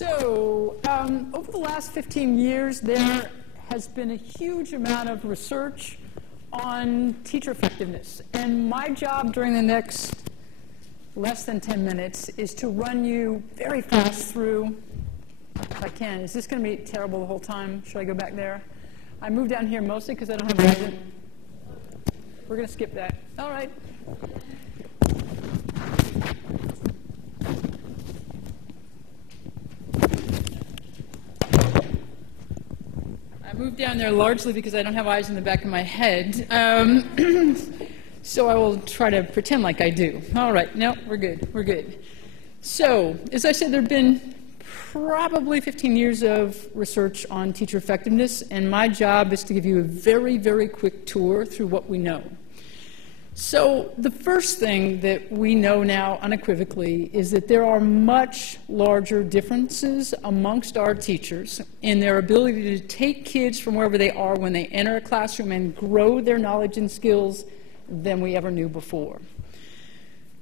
Over the last 15 years, there has been a huge amount of research on teacher effectiveness. And my job during the next less than 10 minutes is to run you very fast through, if I can. Is this going to be terrible the whole time? Should I go back there? I moved down here mostly because I don't have a reason. We're going to skip that. All right. I moved down there largely because I don't have eyes in the back of my head. So I will try to pretend like I do. All right. No, we're good. We're good. So, as I said, there have been probably 15 years of research on teacher effectiveness, and my job is to give you a very, very quick tour through what we know. So the first thing that we know now unequivocally is that there are much larger differences amongst our teachers in their ability to take kids from wherever they are when they enter a classroom and grow their knowledge and skills than we ever knew before.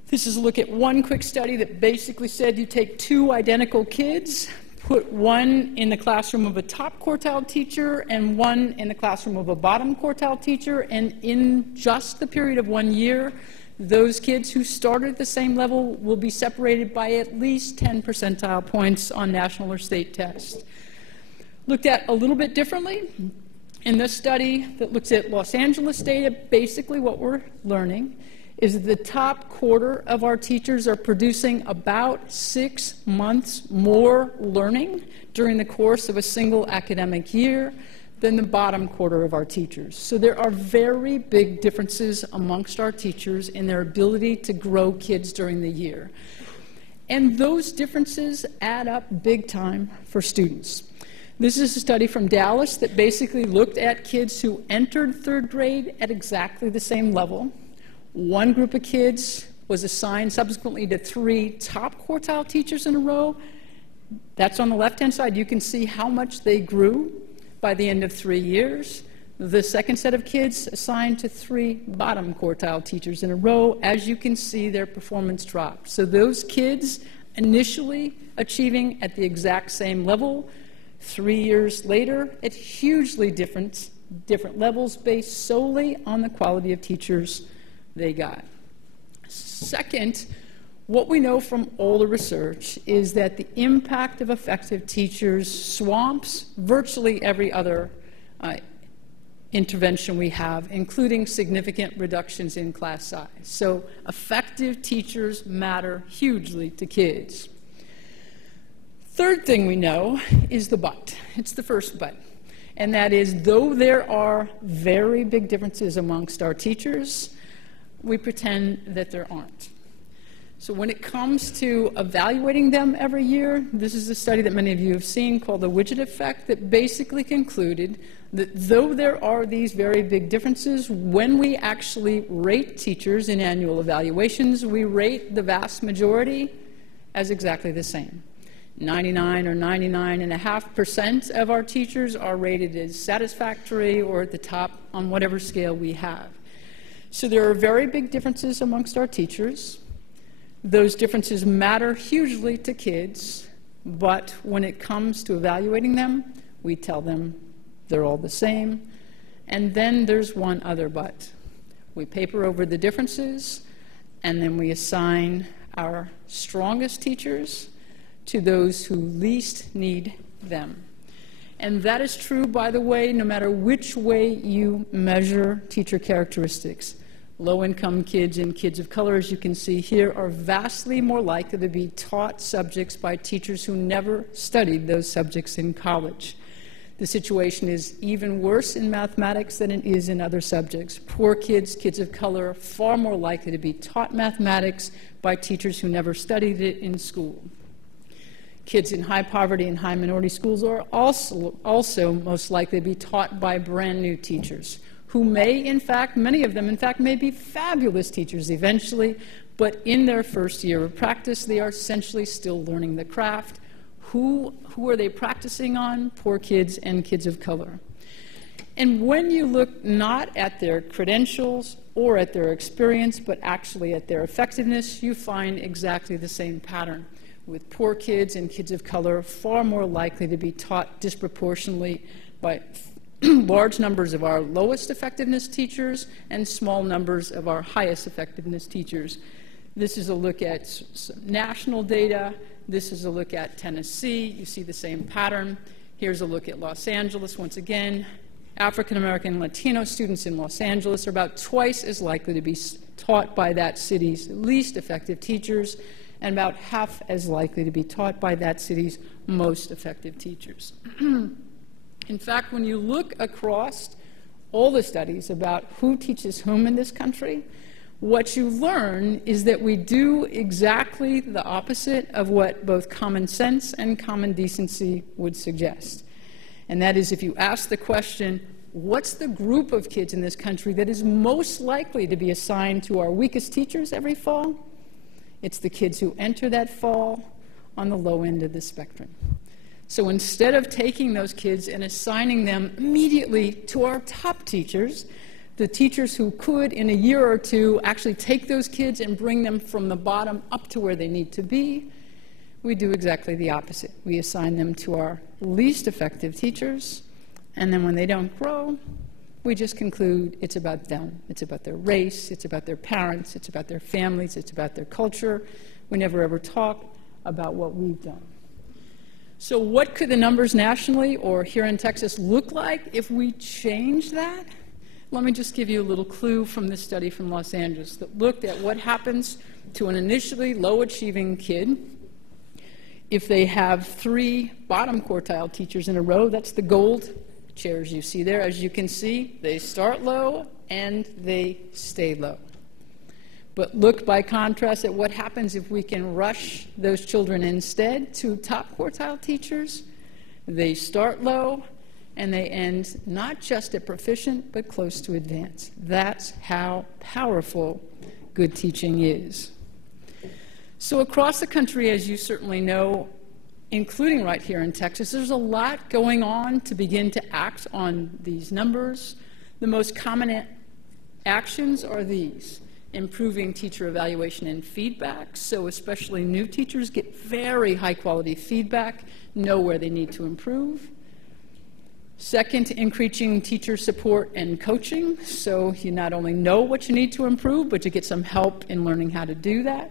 This is a look at one quick study that basically said you take two identical kids, put one in the classroom of a top quartile teacher and one in the classroom of a bottom quartile teacher, and in just the period of 1 year, those kids who started at the same level will be separated by at least 10 percentile points on national or state tests. Looked at a little bit differently, in this study that looks at Los Angeles data, basically what we're learning is that the top quarter of our teachers are producing about 6 months more learning during the course of a single academic year than the bottom quarter of our teachers. So there are very big differences amongst our teachers in their ability to grow kids during the year. And those differences add up big time for students. This is a study from Dallas that basically looked at kids who entered third grade at exactly the same level. One group of kids was assigned subsequently to 3 top quartile teachers in a row. That's on the left-hand side. You can see how much they grew by the end of 3 years. The second set of kids assigned to 3 bottom quartile teachers in a row. As you can see, their performance dropped. So those kids initially achieving at the exact same level, 3 years later at hugely different levels based solely on the quality of teachers they got. Second, what we know from all the research is that the impact of effective teachers swamps virtually every other intervention we have, including significant reductions in class size. So effective teachers matter hugely to kids. Third thing we know is the but. It's the first but. And that is, though there are very big differences amongst our teachers, we pretend that there aren't. So when it comes to evaluating them every year, this is a study that many of you have seen called the widget effect that basically concluded that though there are these very big differences, when we actually rate teachers in annual evaluations, we rate the vast majority as exactly the same. 99 or 99.5% of our teachers are rated as satisfactory or at the top on whatever scale we have. So there are very big differences amongst our teachers. Those differences matter hugely to kids, but when it comes to evaluating them, we tell them they're all the same. And then there's one other but. We paper over the differences, and then we assign our strongest teachers to those who least need them. And that is true, by the way, no matter which way you measure teacher characteristics. Low-income kids and kids of color, as you can see here, are vastly more likely to be taught subjects by teachers who never studied those subjects in college. The situation is even worse in mathematics than it is in other subjects. Poor kids, kids of color, are far more likely to be taught mathematics by teachers who never studied it in school. Kids in high poverty and high minority schools are also most likely to be taught by brand new teachers who may, in fact, many of them, in fact, may be fabulous teachers eventually, but in their first year of practice, they are essentially still learning the craft. Who are they practicing on? Poor kids and kids of color. And when you look not at their credentials or at their experience, but actually at their effectiveness, you find exactly the same pattern. with poor kids and kids of color far more likely to be taught disproportionately by large numbers of our lowest effectiveness teachers and small numbers of our highest effectiveness teachers. This is a look at some national data. This is a look at Tennessee. You see the same pattern. Here's a look at Los Angeles once again. African American and Latino students in Los Angeles are about twice as likely to be taught by that city's least effective teachers and about half as likely to be taught by that city's most effective teachers. In fact, when you look across all the studies about who teaches whom in this country, what you learn is that we do exactly the opposite of what both common sense and common decency would suggest. And that is, if you ask the question, what's the group of kids in this country that is most likely to be assigned to our weakest teachers every fall? It's the kids who enter that fall on the low end of the spectrum. So instead of taking those kids and assigning them immediately to our top teachers, the teachers who could, in a year or two, actually take those kids and bring them from the bottom up to where they need to be, we do exactly the opposite. We assign them to our least effective teachers, and then when they don't grow, we just conclude it's about them. It's about their race, it's about their parents, it's about their families, it's about their culture. We never ever talk about what we've done. So what could the numbers nationally or here in Texas look like if we change that? Let me just give you a little clue from this study from Los Angeles that looked at what happens to an initially low-achieving kid if they have 3 bottom quartile teachers in a row. That's the gold chairs you see there. As you can see, they start low and they stay low. But look by contrast at what happens if we can rush those children instead to top quartile teachers. They start low and they end not just at proficient, but close to advanced. That's how powerful good teaching is. So across the country, as you certainly know, including right here in Texas, there's a lot going on to begin to act on these numbers. The most common actions are these: improving teacher evaluation and feedback, so especially new teachers get very high-quality feedback, know where they need to improve. Second, increasing teacher support and coaching, so you not only know what you need to improve, but you get some help in learning how to do that.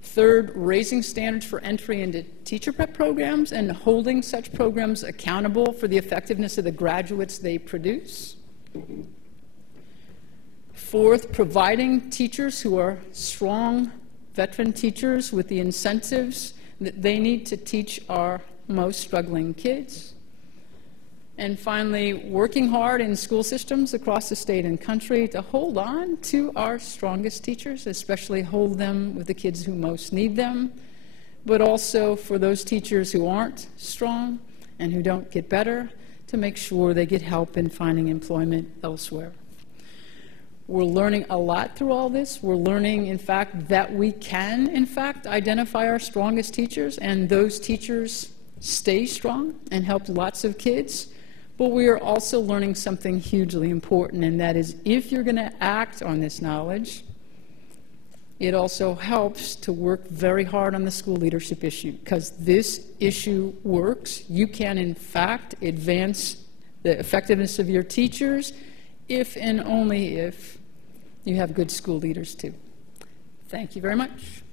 Third, raising standards for entry into teacher prep programs and holding such programs accountable for the effectiveness of the graduates they produce. Fourth, providing teachers who are strong veteran teachers with the incentives that they need to teach our most struggling kids. And finally, working hard in school systems across the state and country to hold on to our strongest teachers, especially hold them with the kids who most need them, but also for those teachers who aren't strong and who don't get better, to make sure they get help in finding employment elsewhere. We're learning a lot through all this. We're learning, in fact, that we can, in fact, identify our strongest teachers, and those teachers stay strong and help lots of kids. But we are also learning something hugely important, and that is, if you're going to act on this knowledge, it also helps to work very hard on the school leadership issue, because this issue works. You can, in fact, advance the effectiveness of your teachers if and only if you have good school leaders, too. Thank you very much.